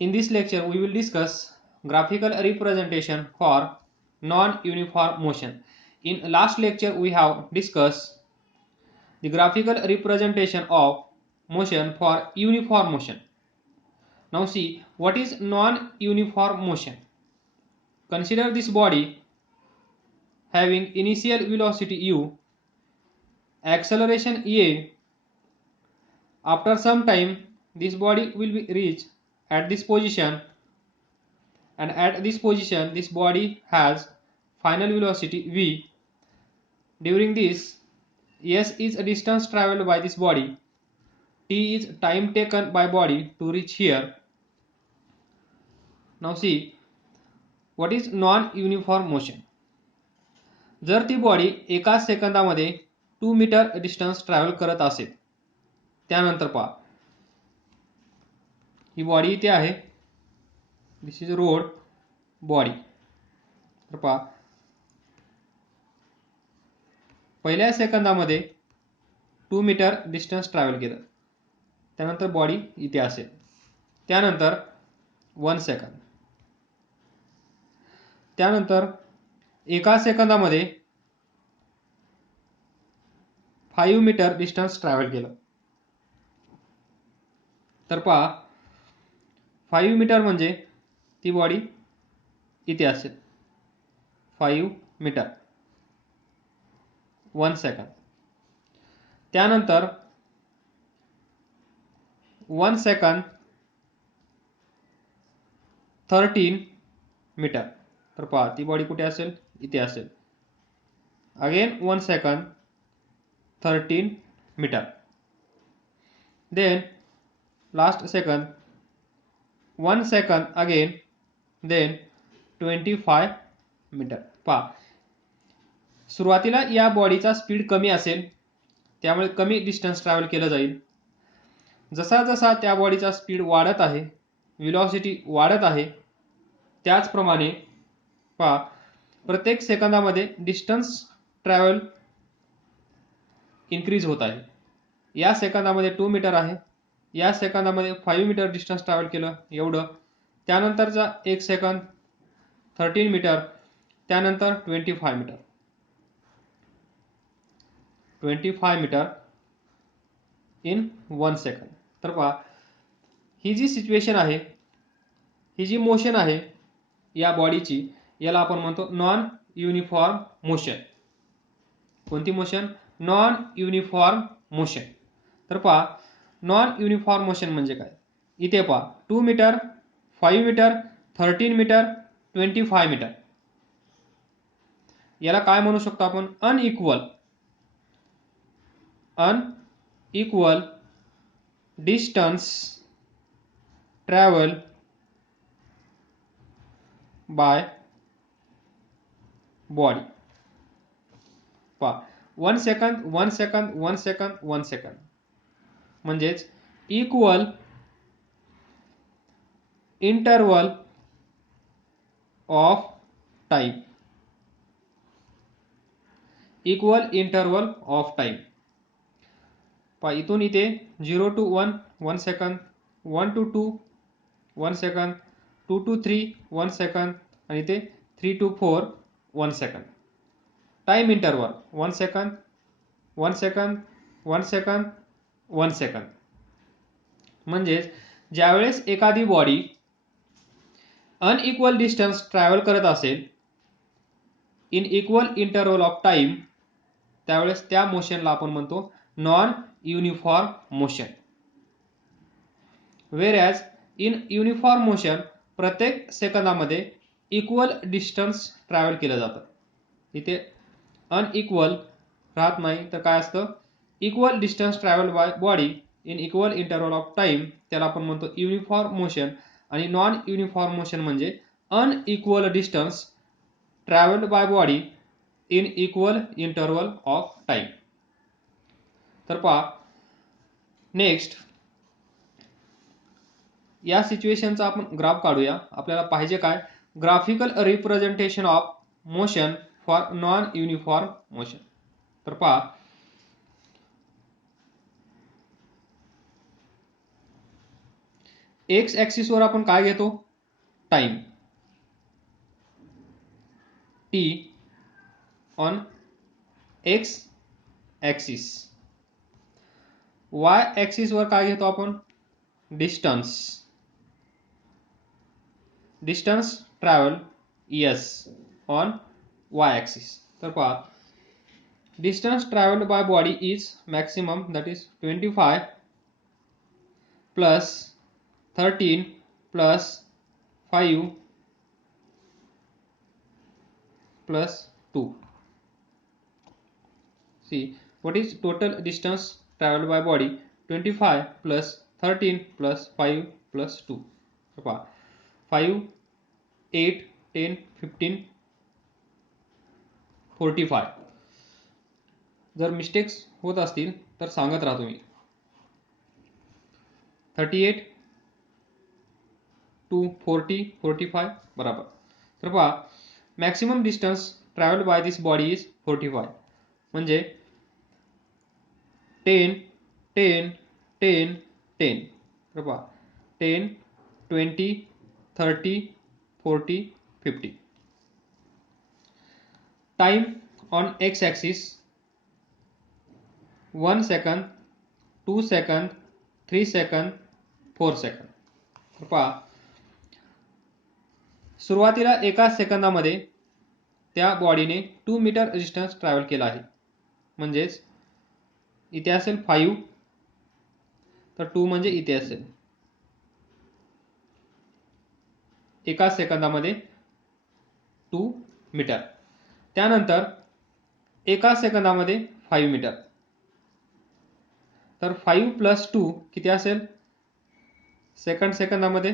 In this lecture, we will discuss graphical representation for non-uniform motion. In last lecture, we have discussed the graphical representation of motion for uniform motion. Now see, what is non-uniform motion? Consider this body having initial velocity u, acceleration a. After some time, this body will be reached at this position, and at this position this body has final velocity v. During this, s is a distance traveled by this body, t is time taken by body to reach here. Now see, what is non-uniform motion? जर ती body एका सेकंदामध्ये 2 metre distance travel करत असेल, त्यानंतर पहा ही body इथे आहे, दिस is road body. तर पहा पहिल्या सेकंदामध्ये 2 मीटर डिस्टन्स ट्रॅव्हल केलं, त्यानंतर बॉडी इथे असेल, त्यानंतर 1 सेकंद, त्यानंतर एका सेकंदामध्ये 5 मीटर डिस्टन्स ट्रॅव्हल केलं. तर पहा 5 मीटर म्हणजे ती बॉडी इथे असेल, 5 मीटर, 1 सेकंद, त्यानंतर 1 सेकंद 13 मीटर. तर पहा ती बॉडी कुठे असेल, इथे असेल. Again 1 second 13 metre, then last second 1 second again, then 25 metre. पहा सुरुवातीला या बॉडीचा स्पीड कमी असेल, त्यामुळे कमी डिस्टन्स ट्रॅव्हल केलं जाईल. जसा जसा त्या बॉडीचा स्पीड वाढत आहे, वेलोसिटी वाढत आहे, त्याचप्रमाणे पहा प्रत्येक सेकंदामध्ये डिस्टन्स ट्रॅव्हल इन्क्रीज होत आहे. या सेकंदामध्ये 2 मीटर आहे, या सेकंदामध्ये 5 मीटर डिस्टन्स ट्रॅव्हल केलं एवढं, त्यानंतरचा 1 सेकंद 13 मीटर, त्यानंतर 25 मीटर, 25 मीटर इन 1 सेकंद. तर पहा ही जी सिच्युएशन आहे, ही जी मोशन आहे या बॉडीची, याला आपण म्हणतो नॉन युनिफॉर्म मोशन. कोणती मोशन? Non uniform motion. तर पहा नॉन युनिफॉर्म मोशन म्हणजे काय? इथे पहा 2 मीटर, 5 मीटर, 13 मीटर, 25 मीटर. याला काय म्हणू शकतो आपण? Unequal distance travel by body. पहा 1 सेकंद 1 सेकंद 1 सेकंद 1 सेकंद म्हणजेच equal interval of time, equal interval of time. पहा इथून इथे 0 to 1 1 second, 1 to 2 1 second, 2 to 3 1 second, आणि इथे 3 to 4 1 second. Time interval 1 second 1 second 1 second 1 second. म्हणजेच ज्यावेळेस एखादी बॉडी अनइक्वल डिस्टन्स ट्रॅव्हल करत असेल in equal interval of time, त्यावेळेस त्या मोशनला आपण म्हणतो non uniform motion. Whereas in uniform motion प्रत्येक सेकंदामध्ये इक्वल डिस्टन्स ट्रॅव्हल केलं जातं. इथे अनइक्वल राहत नाही, तर काय असतं? Equal distance travel by body in equal interval of time, त्याला आपण म्हणतो युनिफॉर्म मोशन. आणि नॉन युनिफॉर्म मोशन म्हणजे unequal distance travelled by body in equal interval of time. तर पहा नेक्स्ट या सिच्युएशनचा आपण ग्राफ काढूया. आपल्याला पाहिजे काय? Graphical representation of motion for non uniform motion. तर पहा एक्स ॲक्सिसवर आपण काय घेतो? Time T on X axis. Y ॲक्सिसवर काय घेतो आपण? Distance travelled S on Y axis. तर पहा, distance traveled by body is maximum, that is 25 plus 13 plus 5 plus 2. See, what is total distance traveled by body? 25 plus 13 plus 5 plus 2. 5, 8, 10, 15, 45. जर mistakes होत असतील तर सांगत राहा तुम्ही. 38 to 40, 45 बराबर. तर पहा, maximum distance travelled by this body is 45. म्हणजे 10, 10, 10, 10. तर पहा, 10, 20, 30, 40, 50. Time on X axis 1 second, 2 second, 3 second, 4 second. तर पहा, सुरुवातीला एका सेकंदामध्ये त्या बॉडीने 2 मीटर डिस्टन्स ट्रॅव्हल केला आहे. म्हणजेच इथे असेल 5, तर 2 म्हणजे इथे असेल. एका सेकंदामध्ये 2 मीटर. त्यानंतर एका सेकंदामध्ये 5 मीटर. तर 5 प्लस 2 किती असेल? सेकंदामध्ये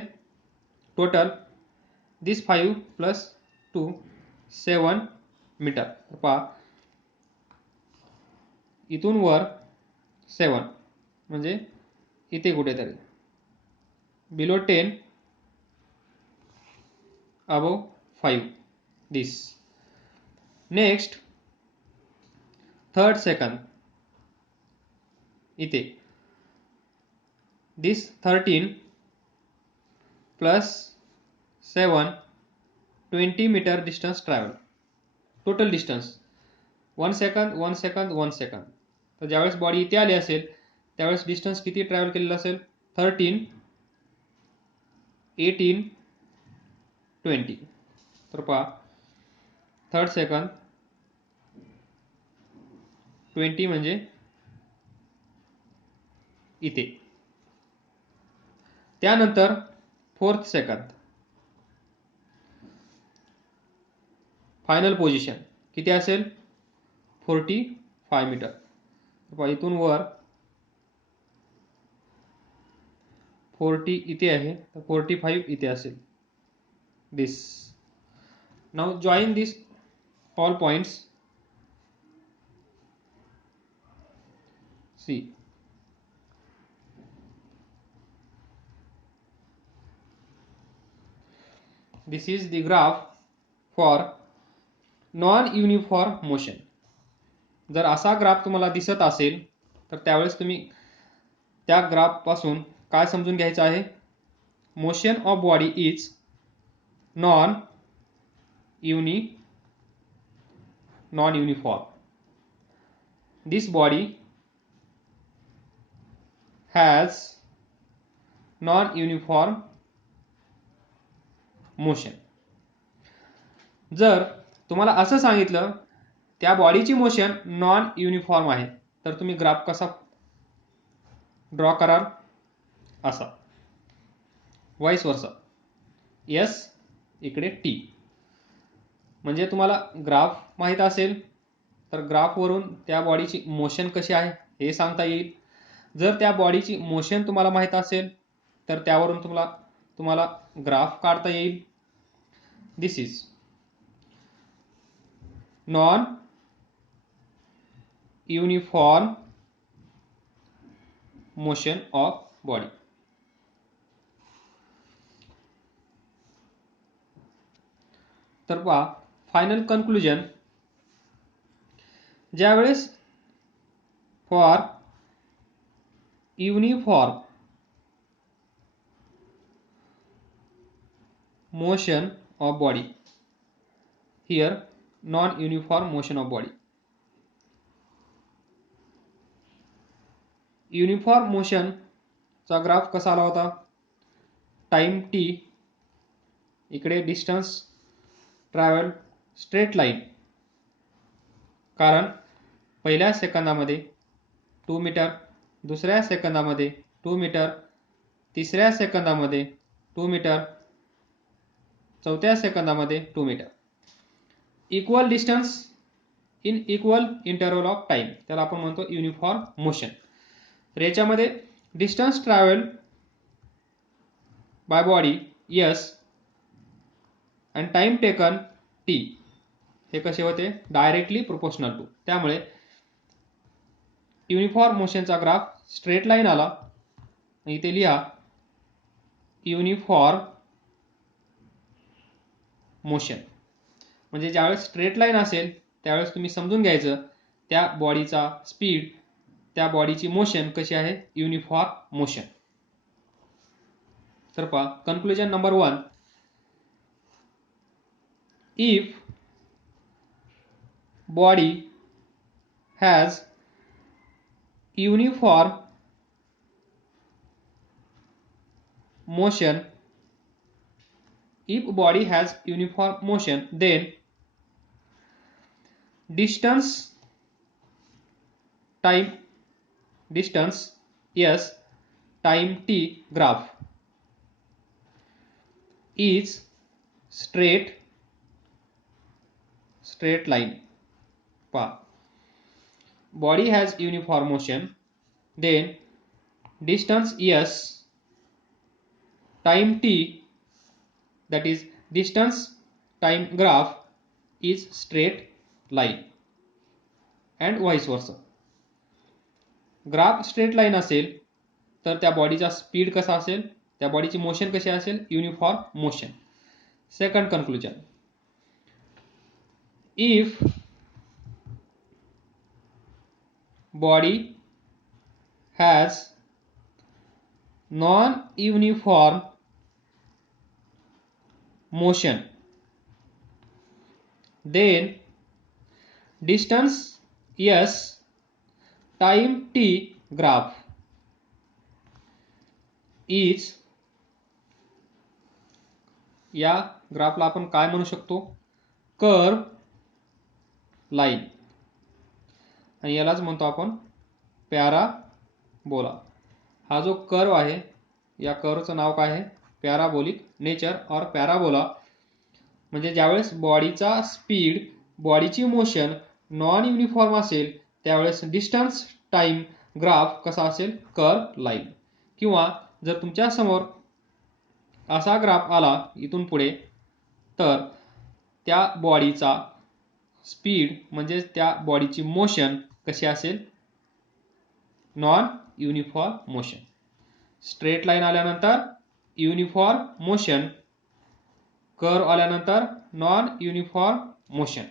टोटल दिस 5 प्लस 2 7 मीटर. पहा, इथून वर 7 म्हणजे इथे कुठेतरी. Below 10, above 5 this. Next third second इथे this 13 plus 7 20 metre distance travel. Total distance 1 second 1 second 1 second. तर ज्यावेळेस बॉडी इथे आली असेल त्यावेळेस डिस्टन्स किती ट्रॅव्हल केलेलं असेल? 13, 18, 20. तर पहा, थर्ड सेकंद 20 म्हणजे इथे. त्यानंतर फोर्थ सेकंद फायनल पोझिशन किती असेल? 45 मीटर. इथून वर 40 इथे आहे, तर 45 इथे असेल. This. Now join this all points. See, this is the graph for non-uniform motion. जर असा ग्राफ तुम्हाला दिसत असेल तर त्यावेळेस तुम्ही त्या ग्राफ पासून काय समजून घ्यायचं आहे? Motion of body is non uniform. This body has non uniform motion. जर तुम्हाला असं सांगितलं त्या बॉडीची मोशन नॉन युनिफॉर्म आहे तर तुम्ही ग्राफ कसा ड्रॉ कराल? असा. वाईस वर्सा. एस इकडे टी. म्हणजे तुम्हाला ग्राफ माहित असेल तर ग्राफवरून त्या बॉडीची मोशन कशी आहे हे सांगता येईल. जर त्या बॉडीची मोशन तुम्हाला माहित असेल तर त्यावरून तुम्हाला ग्राफ काढता येईल. This is non uniform motion of body. तर पहा, फायनल कन्क्लुजन. ज्यावेळेस for uniform motion of body. Here non-uniform motion of body. Uniform motion चा ग्राफ कसा आला होता? टाइम टी, इकडे डिस्टन्स ट्रॅव्हल स्ट्रेट लाईन, कारण पहिल्या सेकंदामध्ये 2 मीटर, दुसऱ्या सेकंदामध्ये 2 मीटर, तिसऱ्या सेकंदामध्ये 2 मीटर, चौथ्या सेकंदामध्ये 2 metre. Equal distance in equal interval of time, त्याला आपण म्हणतो युनिफॉर्म मोशन. तर याच्यामध्ये distance travel by body S आणि टाइम टेकन टी हे कसे होते? Directly proportional to. त्यामुळे युनिफॉर्म मोशनचा ग्राफ स्ट्रेट लाईन आला. इथे लिहा युनिफॉर्म मोशन. म्हणजे ज्यावेळेस स्ट्रेट लाईन असेल त्यावेळेस तुम्ही समजून घ्यायचं त्या बॉडीचा स्पीड, त्या बॉडीची मोशन कशी आहे? Uniform motion. तर पहा conclusion number 1. If body has uniform motion, if body has uniform motion, then distance s time t graph is straight line. Body has uniform motion, then distance s time t, that is distance time graph, is straight line and vice versa. Graph straight line असेल तर त्या बॉडीचा speed कसा असेल, त्या बॉडीची motion कशी असेल? Uniform motion. Second conclusion, if body has non-uniform motion, then distance s time t graph is, या ग्राफला आपण काय म्हणू शकतो? Curve line. आणि यालाच म्हणतो आपण पॅराबोला. हा जो कर्व आहे या कर्वचं नाव काय आहे? पॅराबोलिक नेचर और पॅराबोला. म्हणजे ज्यावेळेस बॉडीचा स्पीड, बॉडीची मोशन नॉन युनिफॉर्म असेल त्यावेळेस डिस्टन्स टाइम ग्राफ कसा असेल? Curve line. किंवा जर तुमच्या समोर असा ग्राफ आला इथून पुढे तर त्या बॉडीचा स्पीड म्हणजे त्या बॉडीची मोशन कशी असेल? Non uniform motion. Straight line आल्यानंतर युनिफॉर्म मोशन, कर्व आल्यानंतर नॉन युनिफॉर्म मोशन.